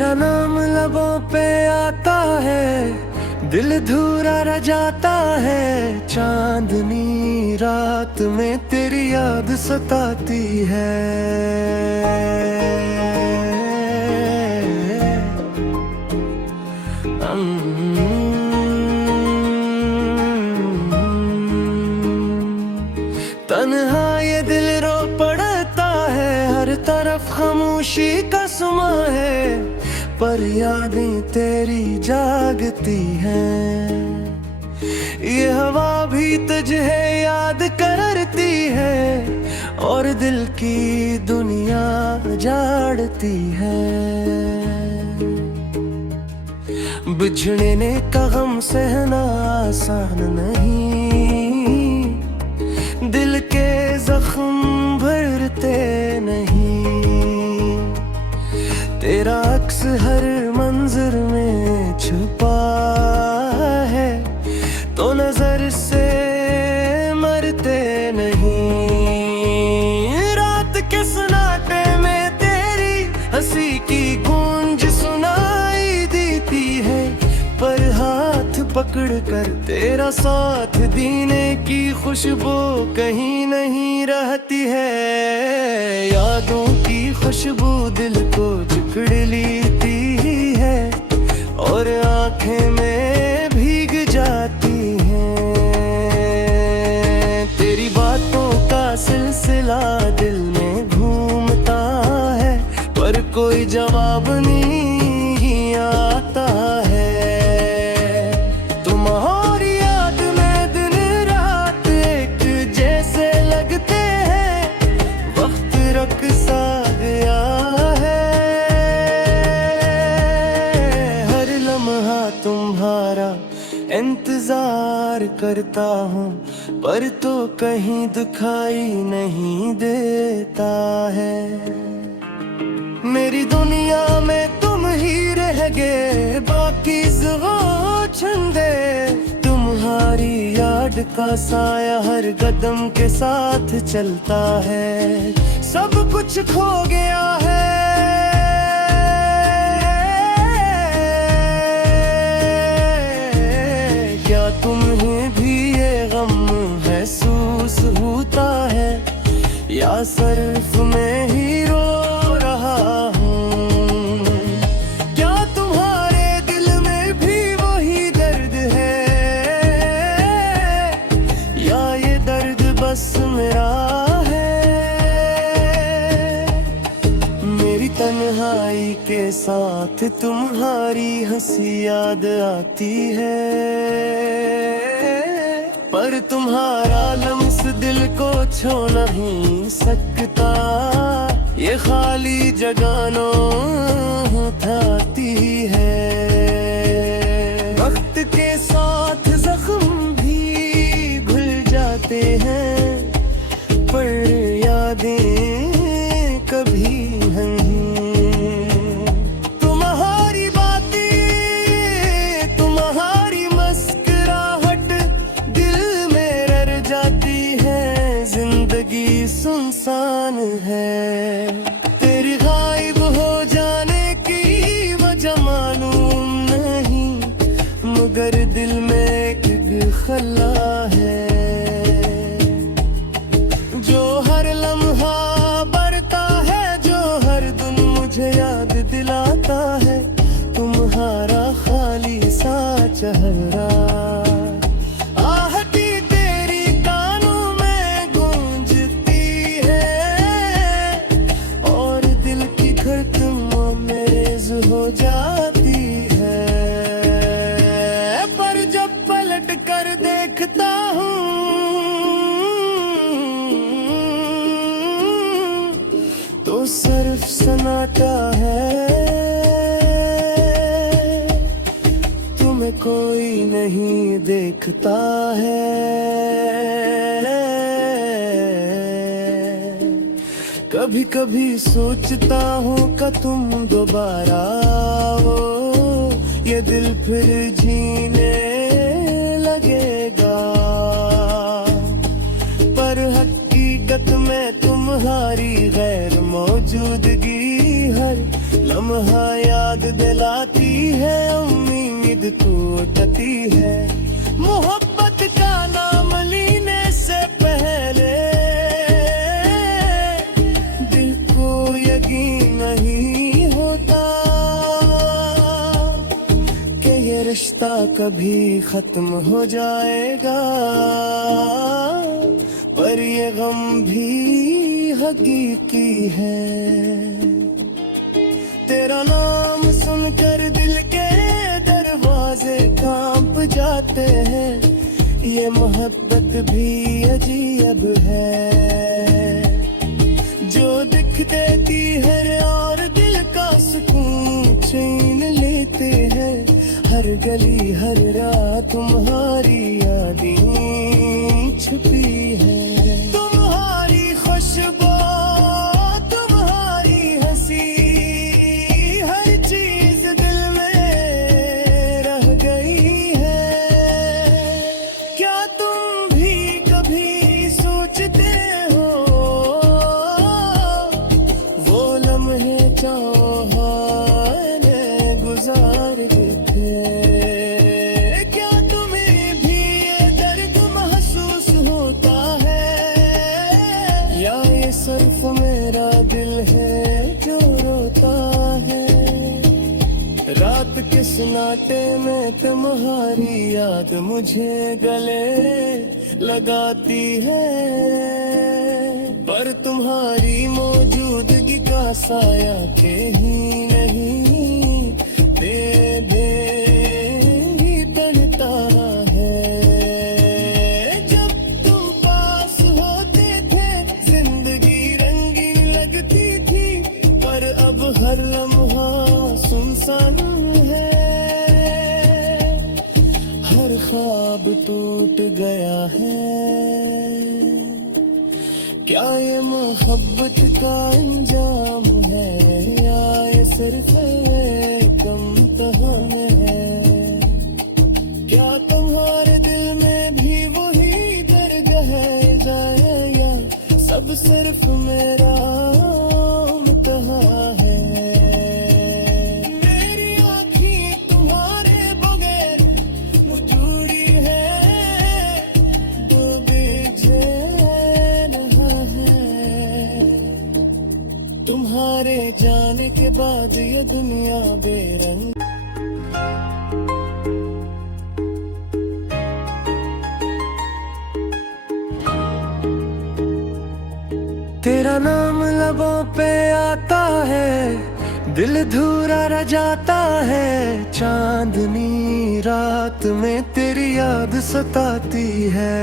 तेरा नाम लबों पे आता है, दिल धूरा रह जाता है। चांदनी रात में तेरी याद सताती है। तन्हा ये दिल रो पड़ता है, हर तरफ खामोशी का समा है। पर यादें तेरी जागती हैं, ये हवा भी तुझे याद करती है। और दिल की दुनिया जाड़ती है। बिछड़ने का गम सहना आसान नहीं, दिल के जख्म भरते नहीं। तेरा अक्स हर मंजर में छुपा है, तो नजर से मरते नहीं। रात के सन्नाटे में तेरी हंसी की गूंज सुनाई देती है। पर हाथ पकड़ कर तेरा साथ देने की खुशबू कहीं नहीं रहती है। यादों की खुशबू दिल को जकड़ लेती है, और आंखें में भीग जाती हैं। तेरी बातों का सिलसिला दिल में घूमता है, पर कोई जवाब नहीं आता है। तुम्हारी याद में दिन रात एक जैसे लगते हैं, वक्त रुक सा गया है। हर लम्हा तुम्हारा इंतजार करता हूँ, पर तो कहीं दिखाई नहीं देता है। मेरी दुनिया में तुम ही रह गए, बाकी ज़िंदगी छंदे। तुम्हारी याद का साया हर कदम के साथ चलता है। सब कुछ खो गया है, क्या तुम्हें भी ये गम महसूस होता है, या सिर्फ मैं ही रो रहा हूँ? क्या तुम्हारे दिल में भी वही दर्द है, या ये दर्द बस मेरा है? मेरी तन्हाई के साथ तुम्हारी हंसी याद आती है, पर तुम्हारा लम्स दिल को छू नहीं सकता। ये खाली जगहों उठाती है। वक्त के साथ जख्म भी घुल जाते हैं, पर यादें कभी नहीं। तुम्हारी बातें, तुम्हारी मुस्कुराहट दिल में रह जाती है। जिंदगी सुनसान है, तेरी गायब हो जाने की वजह मालूम नहीं, मगर दिल में एक खला है, जो हर लम्हा बढ़ता है, जो हर दिन मुझे याद दिलाता है। तुम्हारा खाली सा चेहरा, आहटी तेरी कानों में गूंजती है, और दिल की धड़कन मेज हो जाती है। पर जब पलट कर देखता हूँ, तो सिर्फ सन्नाटा है। तुम्हें कोई नहीं देखता है। कभी कभी सोचता हूँ कि तुम दोबारा आओ, ये दिल फिर जीने लगेगा। पर हकीकत में तुम्हारी गैर मौजूदगी हर लम्हा याद है उम्मीद टूटती है। मोहब्बत का नाम लेने से पहले दिल को यकीन नहीं होता कि ये रिश्ता कभी खत्म हो जाएगा, पर ये गम भी हकीकी है। तेरा नाम सुनकर दिल के दरवाजे कांप जाते हैं, ये मोहब्बत भी अजीब है जो दिख देती है और दिल का सुकून छीन लेते हैं। हर गली हर राह तुम्हारी यादें छुपी है, तुम्हारी खुशबू सिर्फ मेरा दिल है जो रोता है। रात के सन्नाटे में तुम्हारी याद मुझे गले लगाती है, पर तुम्हारी मौजूदगी का साया कहीं नहीं दे दे ही टलता है। जब तुम पास होते थे जिंदगी रंगीन लगती थी, पर अब हर लम्हा सुनसान है। हर ख्वाब टूट गया है। क्या ये मोहब्बत का अंजाम है या ये सिर्फ एक इम्तिहान है? क्या तुम्हारे दिल में भी वही दर्द है जाए या सब सिर्फ मेरा इम्तिहान है? मेरी आँखें तुम्हारे बगैर मुजूरी है, डूबी तुम्हारे जाने के बाद ये दुनिया बेरंग। तेरा नाम लबों पे आता है, दिल धूरा रह जाता है। चांदनी रात में तेरी याद सताती है।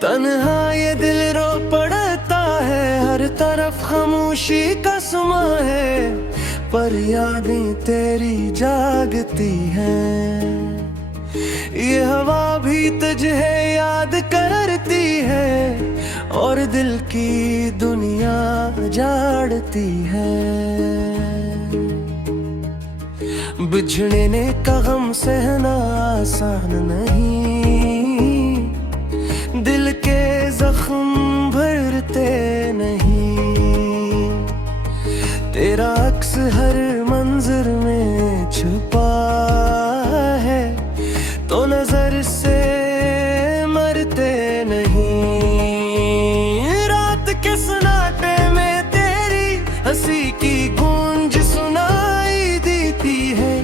तन्हा ये दिल रो पड़ता है, हर तरफ खामोशी का समा है, पर यादें तेरी जागती हैं। ये हवा भी तुझे याद करती है और दिल की दुनिया जाड़ती है। बिछड़ने का गम सहना आसान नहीं, दिल के जख्म भरते नहीं। तेरा अक्स हर मंजर में छुपा है, तो नजर से मरते नहीं। रात के सन्नाटे में तेरी हंसी की गूंज सुनाई देती है,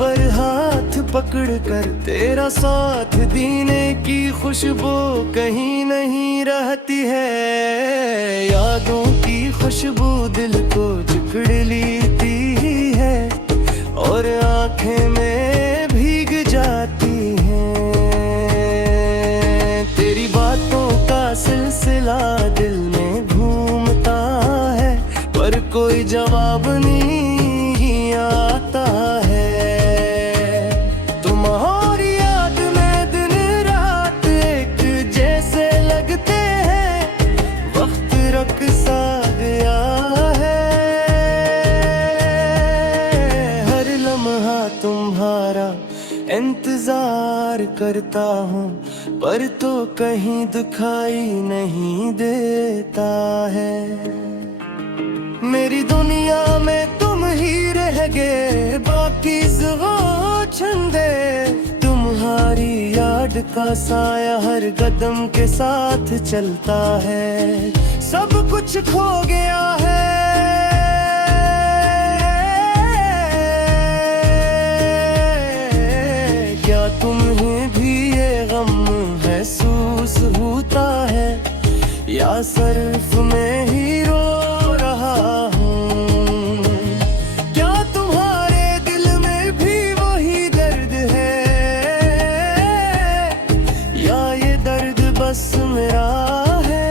पर हाथ पकड़ कर तेरा साथ देने की खुशबू कहीं नहीं रहती है। यादों की खुशबू दिल को जकड़ लेती है और आंखें में भीग जाती हैं। तेरी बातों का सिलसिला दिल में घूमता है, पर कोई जवाब नहीं आता है। तुम्हारी याद में दिन रात एक जैसे लगते हैं, वक्त रुक सा गया है। हर लम्हा तुम्हारा इंतजार प्यार करता हूँ, पर तो कहीं दिखाई नहीं देता है। मेरी दुनिया में तुम ही रह गए, बाकी ज़िंदगी छंदे। तुम्हारी याद का साया हर कदम के साथ चलता है। सब कुछ खो गया है, क्या तुम्हें भी ये गम महसूस होता है, या सिर्फ मैं ही रो रहा हूँ? क्या तुम्हारे दिल में भी वही दर्द है, या ये दर्द बस मेरा है?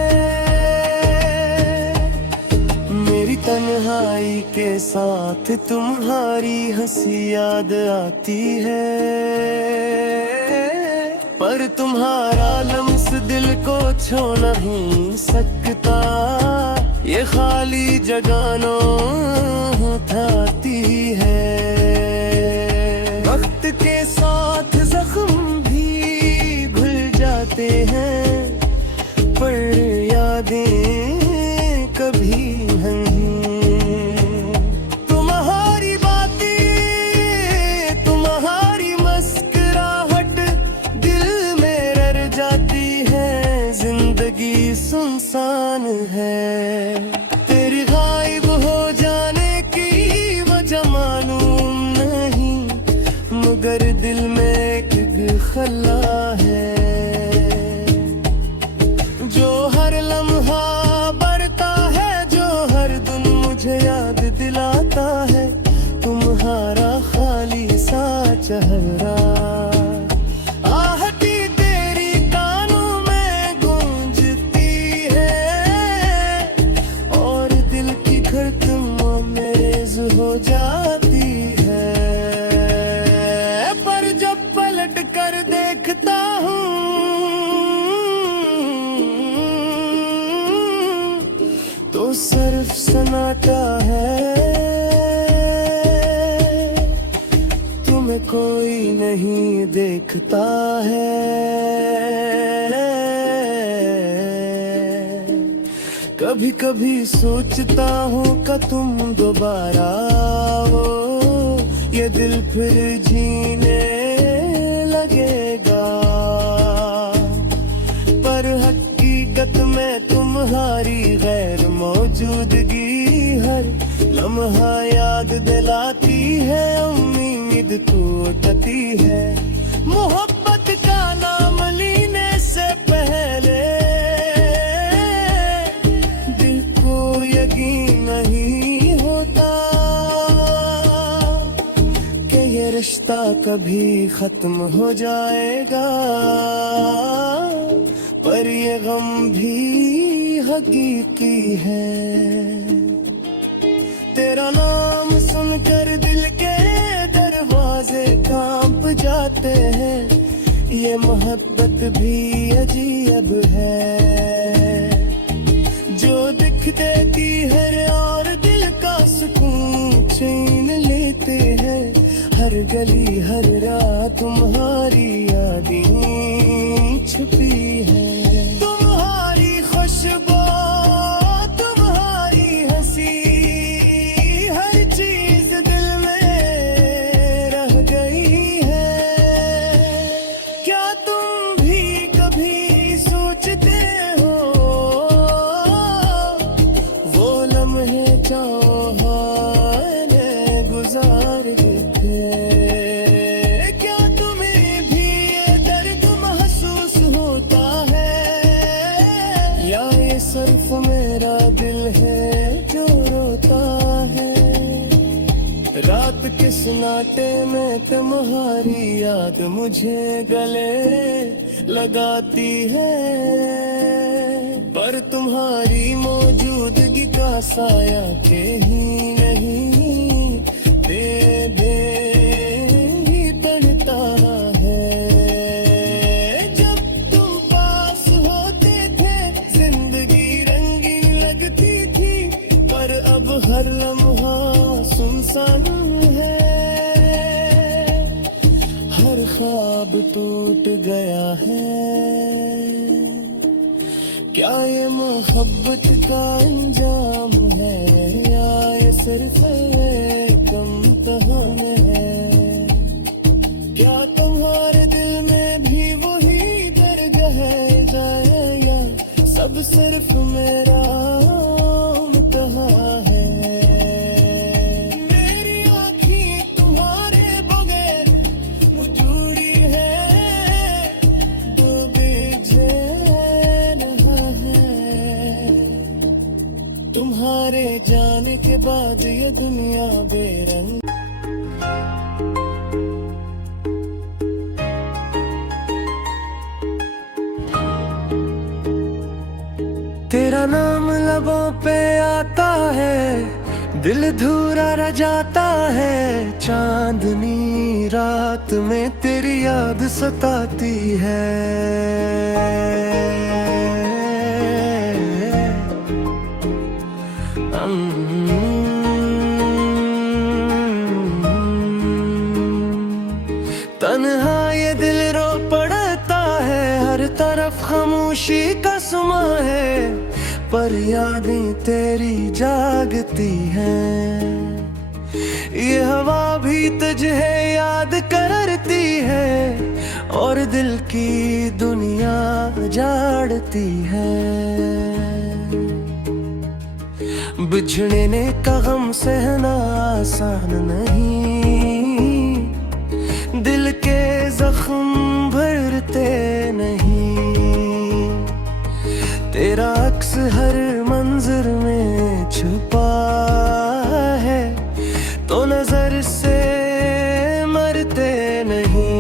मेरी तन्हाई के साथ तुम्हारी हंसी याद आती है, पर तुम्हारा लम्स दिल को छू नहीं सकता। ये खाली जगह उठाती है। वक्त के साथ जख्म भी घुल जाते हैं, पर यादें कभी नहीं। तुम्हारी बातें, तुम्हारी मुस्कुराहट दिल में रह जाती है। जिंदगी सुनसान है, तेरे गायब हो जाने की वजह मालूम नहीं, मगर दिल में एक खला है जो हर लम्हा बढ़ता है, जो हर दिन मुझे याद दिलाता है तुम्हारा खाली सा चेहरा। आहटी तेरी कानों में गूंजती है, और दिल की धड़कन मेज हो जाती है। पर जब पलट कर देखता हूँ, तो सिर्फ सन्नाटा है, तुम्हें कोई नहीं देखता है। कभी कभी सोचता हूँ कि तुम दोबारा आओ, ये दिल फिर जीने लगेगा। पर हकीकत में तुम्हारी गैर मौजूदगी हर लम्हा याद दिलाती है, उम्मीद टूटती है। मोहब्बत का नाम लेने से पहले दिल को यकीन नहीं होता कि ये रिश्ता कभी खत्म हो जाएगा, पर ये गम भी हकीकी है। तेरा नाम सुनकर दिल के दरवाजे कांप जाते हैं, ये मोहब्बत भी अजीब है जो दिख देती है और दिल का सुकून छीन लेते हैं। हर गली हर राह तुम्हारी यादें छुपी है, तुम्हारी खुशबू, तुम्हारी हंसी, हर चीज दिल में रह गई है। क्या तुम भी कभी सोचते हो वो लम्हे चाहने गुजार गए थे? क्या तुम्हें भी ये दर्द महसूस होता है, या ये सिर्फ मेरा दिल है जो रोता है? रात के सन्नाटे में तुम्हारी याद मुझे गले लगाती है, पर तुम्हारी मौजूदगी का साया कहीं नहीं दे ही पड़ता है। जब तुम पास होते थे जिंदगी रंगीन लगती थी, पर अब हर लम्हा सुनसान है, हर ख्वाब ख्वाब टूट गया है। क्या ये मोहब्बत का अंजाम है या ये सिर्फ एक इम्तिहान है? क्या तुम्हारे दिल में भी वही दर्द है या सब सिर्फ मेरा इम्तिहान है? मेरी आँखें तुम्हारे बगैर उजड़ी है, डूबे रहा है। तुम्हारे जाने के बाद ये दुनिया बेरंग। तेरा नाम लबों पे आता है, दिल धूरा रह जाता है। चांदनी रात में तेरी याद सताती है। तन्हा ये दिल रो पड़ता है, हर तरफ खामोशी का समा है। पर यादें तेरी जागती हैं, ये हवा भी तुझे याद करती है और दिल की दुनिया जाड़ती है। बिछड़ने का गम सहना आसान नहीं, दिल के जख्म भरते नहीं। तेरा अक्स हर मंजर में छुपा है, तो नजर से मरते नहीं।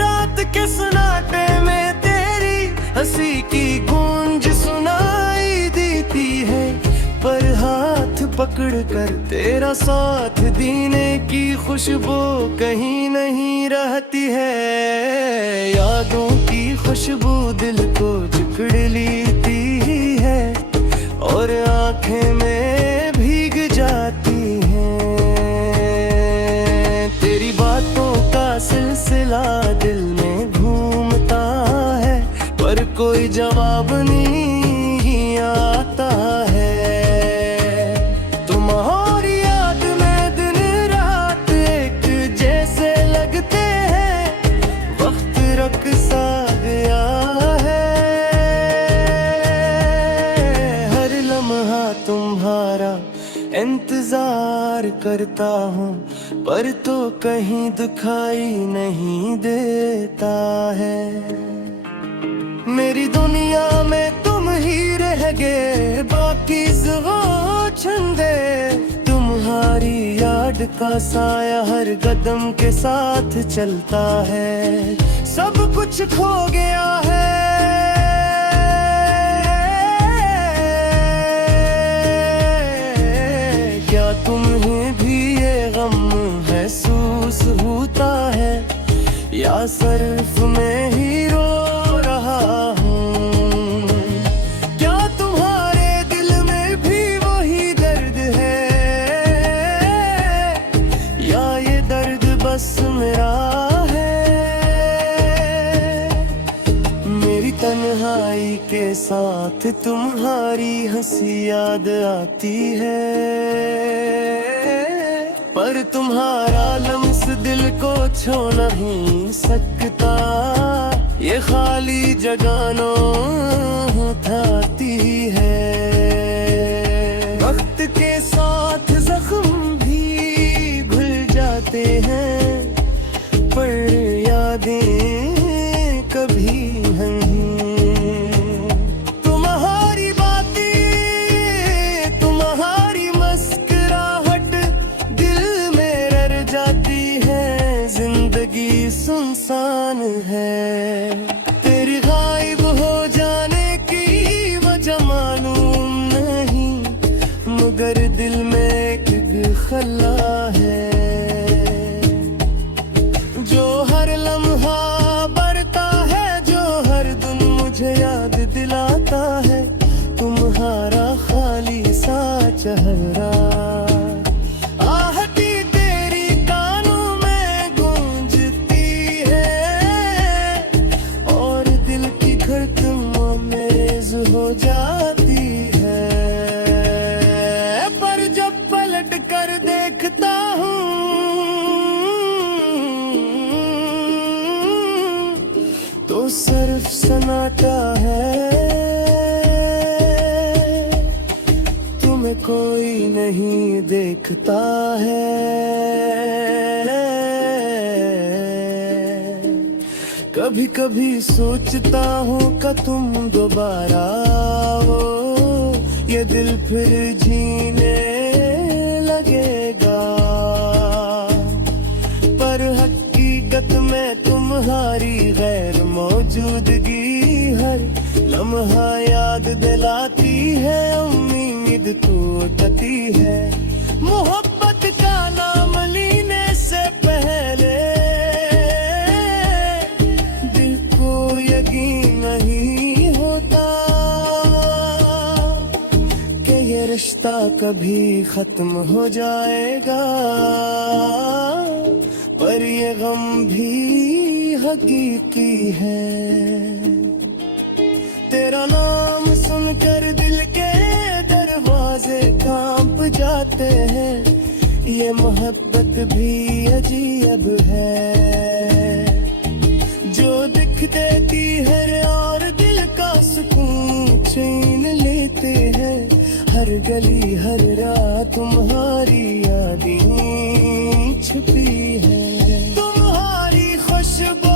रात के सन्नाटे में तेरी हंसी की गूंज सुनाई देती है, पर हाथ पकड़ कर तेरा साथ देने की खुशबू कहीं नहीं रहती है। यादों की खुशबू दिल को जकड़ लेती है और आंखें में भीग जाती हैं। तेरी बातों का सिलसिला दिल में घूमता है, पर कोई जवाब नहीं आता है। तुम्हारी याद में दिन रात एक जैसे लगते हैं, वक्त रुक सा गया है। हर लम्हा तुम्हारा इंतजार करता हूँ, पर तो कहीं दिखाई नहीं देता है। मेरी दुनिया में तुम ही रह गए, बाकी छंदे। तुम्हारी याद का साया हर कदम के साथ चलता है। सब कुछ खो गया है, क्या तुम्हें भी ये गम महसूस होता है या सिर्फ मैं ही रो रहा हूँ? क्या तुम्हारे दिल में भी वही दर्द है या ये दर्द बस मेरा है? मेरी तन्हाई के साथ तुम्हारी हंसी याद आती है, पर तुम्हारा लम्स दिल को छू नहीं सकता। ये खाली जगहों उठाती है। वक्त के साथ जख्म भी घुल जाते हैं, पर यादें कभी नहीं। तुम्हारी बातें, तुम्हारी मुस्कुराहट दिल में रह जाती है। जिंदगी सुनसान है, तेरी गायब हो जाने की वजह मालूम नहीं, मगर दिल में एक खला है जो हर लम्हा बढ़ता है, जो हर दिन मुझे याद दिलाता है। तुम्हारा खाली सा चेहरा, आहटी तेरी कानों में गूंजती जाती है, पर जब पलट कर देखता हूँ तो सिर्फ सन्नाटा है, तुम्हें कोई नहीं देखता है। कभी कभी सोचता हूँ कि तुम दोबारा आओ, ये दिल फिर जीने लगेगा, पर हकीकत में तुम्हारी गैर मौजूदगी हर लम्हा याद दिलाती है, उम्मीद टूटती है। मोहब्बत का नाम लेने से पहले दिल को यकीन नहीं होता कि ये रिश्ता कभी खत्म हो जाएगा, पर ये गम भी हकीकी है। तेरा नाम सुनकर दिल के दरवाजे कांप जाते हैं, ये मोहब्बत भी अजीब है जो दिख देती है और दिल का सुकून छीन लेते हैं। हर गली हर रात तुम्हारी यादें छुपी है, तुम्हारी खुशबू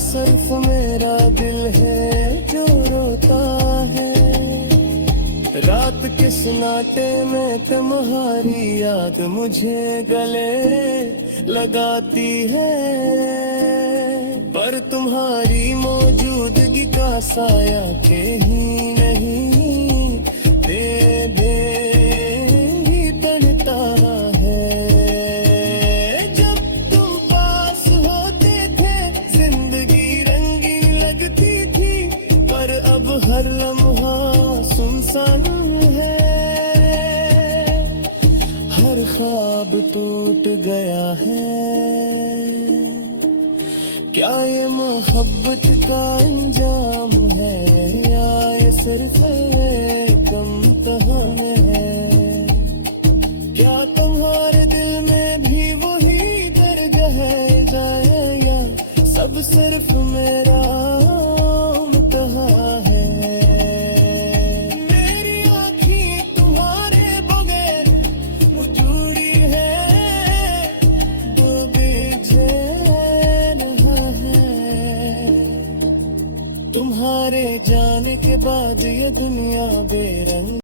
सिर्फ मेरा दिल है जो रोता है। रात के सन्नाटे में तुम्हारी याद मुझे गले लगाती है, पर तुम्हारी मौजूदगी का साया के ही नहीं दे ही तड़ता है। जब तुम पास होते थे जिंदगी रंगीन लगती थी, पर अब हर लम्हा सुनसान है, हर ख्वाब टूट गया है। क्या ये मोहब्बत का अंजाम है या ये सिर्फ एक इम्तिहान है? क्या तुम्हारे दिल में भी वही दर्द है जाए या सब सिर्फ मेरा इम्तिहान है? मेरी आँखें तुम्हारे बगैर मुजूरी है, डूबी तुम्हारे जाने के बाद ये दुनिया बेरंग